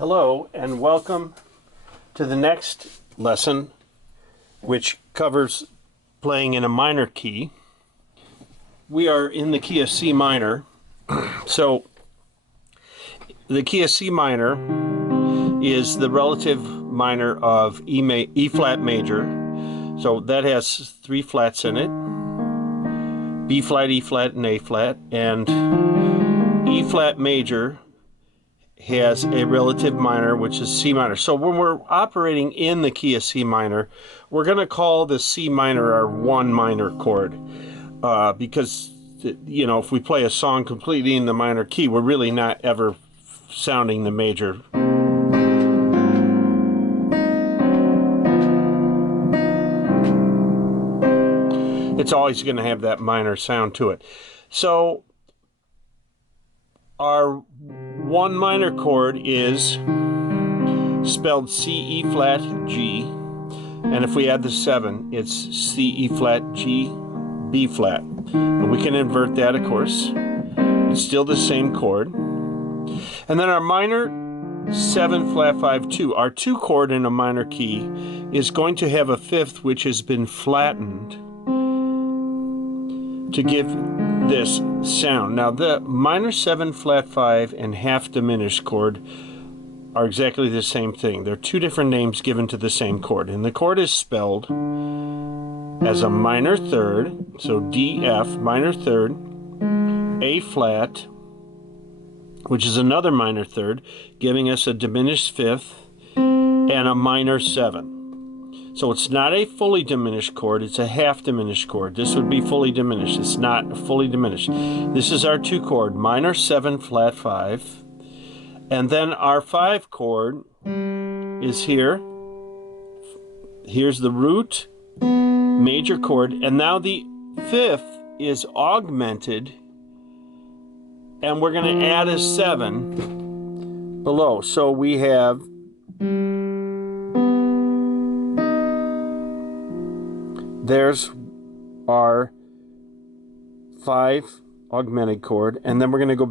Hello and welcome to the next lesson, which covers playing in a minor key. We are in the key of C minor. So the key of C minor is the relative minor of E flat major. So that has three flats in it: B flat, E flat, and A flat. And E flat major has a relative minor, which is C minor. So when we're operating in the key of C minor, we're going to call the C minor our one minor chord, because, you know, if we play a song completely in the minor key, we're really not ever sounding the major. It's always going to have that minor sound to it. So our one minor chord is spelled C, E flat, G, and if we add the 7, it's C, E flat, G, B flat. And we can invert that, of course. It's still the same chord. And then our minor 7 flat 5 2, our 2 chord in a minor key, is going to have a fifth which has been flattened to give this sound. Now the minor 7 flat 5 and half diminished chord are exactly the same thing. They're two different names given to the same chord, and the chord is spelled as a minor third, so D, F, minor third, A flat, which is another minor third, giving us a diminished fifth, and a minor 7. So it's not a fully diminished chord, it's a half diminished chord. This would be fully diminished. It's not fully diminished. This is our 2 chord, minor 7 flat 5. And then our 5 chord is here. Here's the root major chord. And now the 5th is augmented. And we're going to add a 7 below. So we have there's our 5 augmented chord, and then we're going to go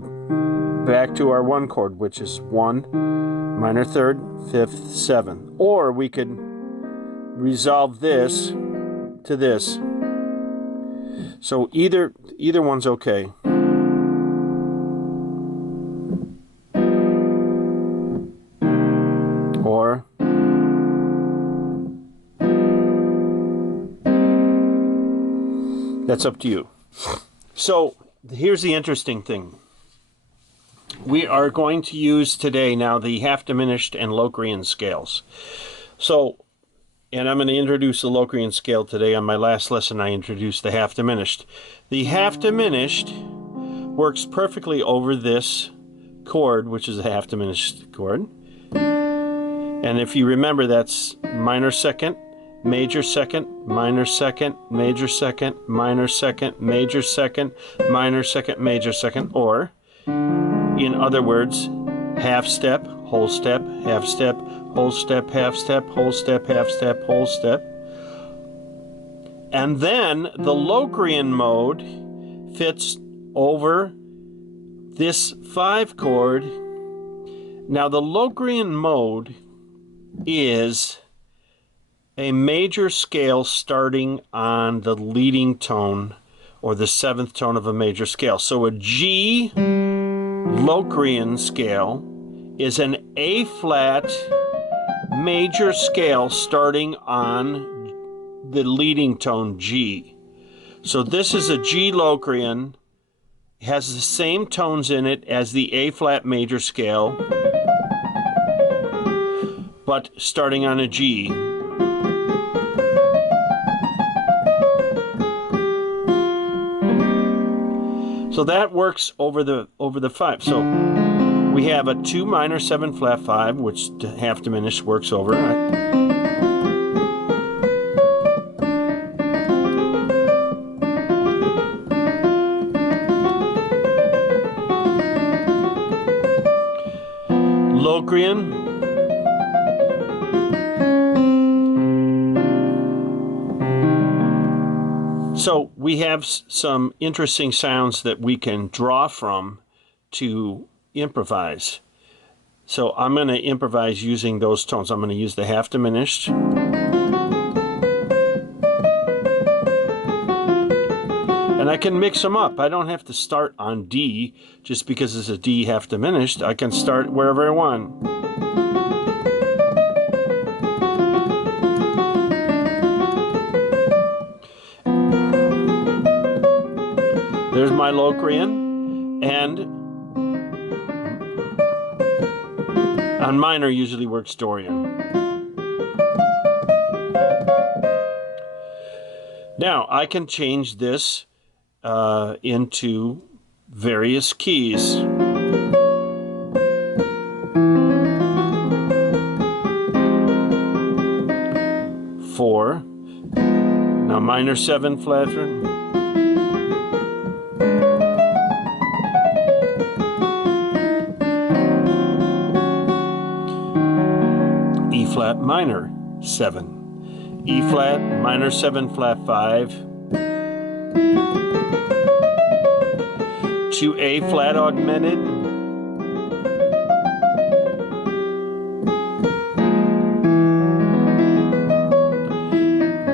back to our 1 chord, which is 1 minor third, 5th, 7. Or we could resolve this to this. So either one's okay. Or that's up to you. So here's the interesting thing. We are going to use today now the half diminished and Locrian scales. So, and I'm going to introduce the Locrian scale today. On my last lesson I introduced the half diminished. The half diminished works perfectly over this chord, which is a half diminished chord. And if you remember, that's minor second, major second, minor second, major second, minor second, major second, minor second, major second, or in other words, half step, whole step, half step, whole step, half step, whole step, half step, whole step. And then the Locrian mode fits over this 5 chord. Now the Locrian mode is a major scale starting on the leading tone or the 7th tone of a major scale. So a G Locrian scale is an A flat major scale starting on the leading tone G. So this is a G Locrian, has the same tones in it as the A flat major scale, but starting on a G. So that works over the 5. So we have a 2 minor 7 flat 5, which half diminished works over. Locrian. So we have some interesting sounds that we can draw from to improvise. So I'm going to improvise using those tones. I'm going to use the half diminished. And I can mix them up. I don't have to start on D just because it's a D half diminished. I can start wherever I want. There's my Locrian, and on minor usually works Dorian. Now I can change this into various keys. Four. Now minor 7 flat. E flat minor 7. E flat minor 7 flat 5. To A flat augmented.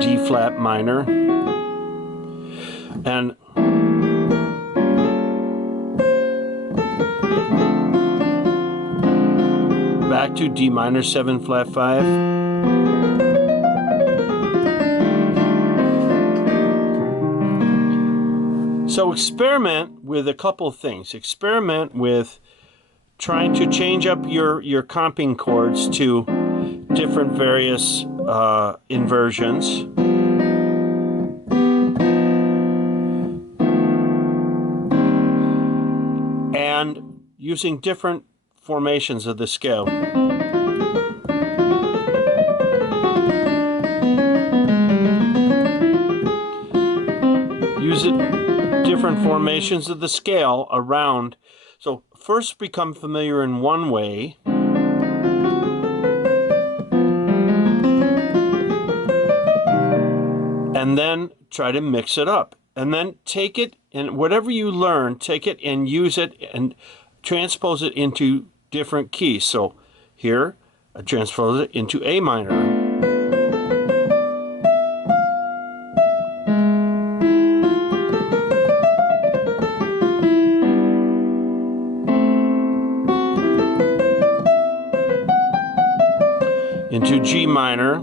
D flat minor. And back to D minor 7 flat 5. So experiment with a couple of things. Experiment with trying to change up your comping chords to different various inversions. And using different formations of the scale. Use it different formations of the scale around. So first become familiar in one way, and then try to mix it up. And then take it, and whatever you learn, take it and use it and transpose it into different keys. So here, I transpose it into A minor. Into G minor.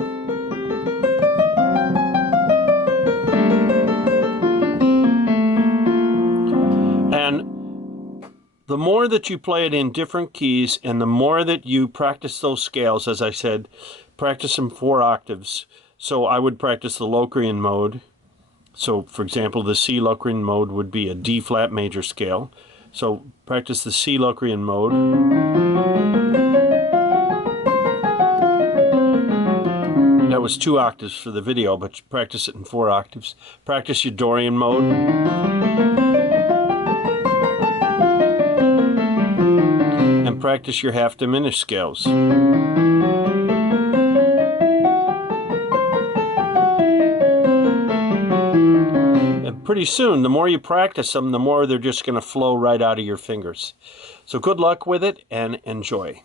And the more that you play it in different keys and the more that you practice those scales, as I said, practice them 4 octaves. So I would practice the Locrian mode. So for example, the C Locrian mode would be a D flat major scale. So practice the C Locrian mode. That was 2 octaves for the video, but you practice it in 4 octaves. Practice your Dorian mode. And practice your half diminished scales. And pretty soon, the more you practice them, the more they're just going to flow right out of your fingers. So good luck with it and enjoy.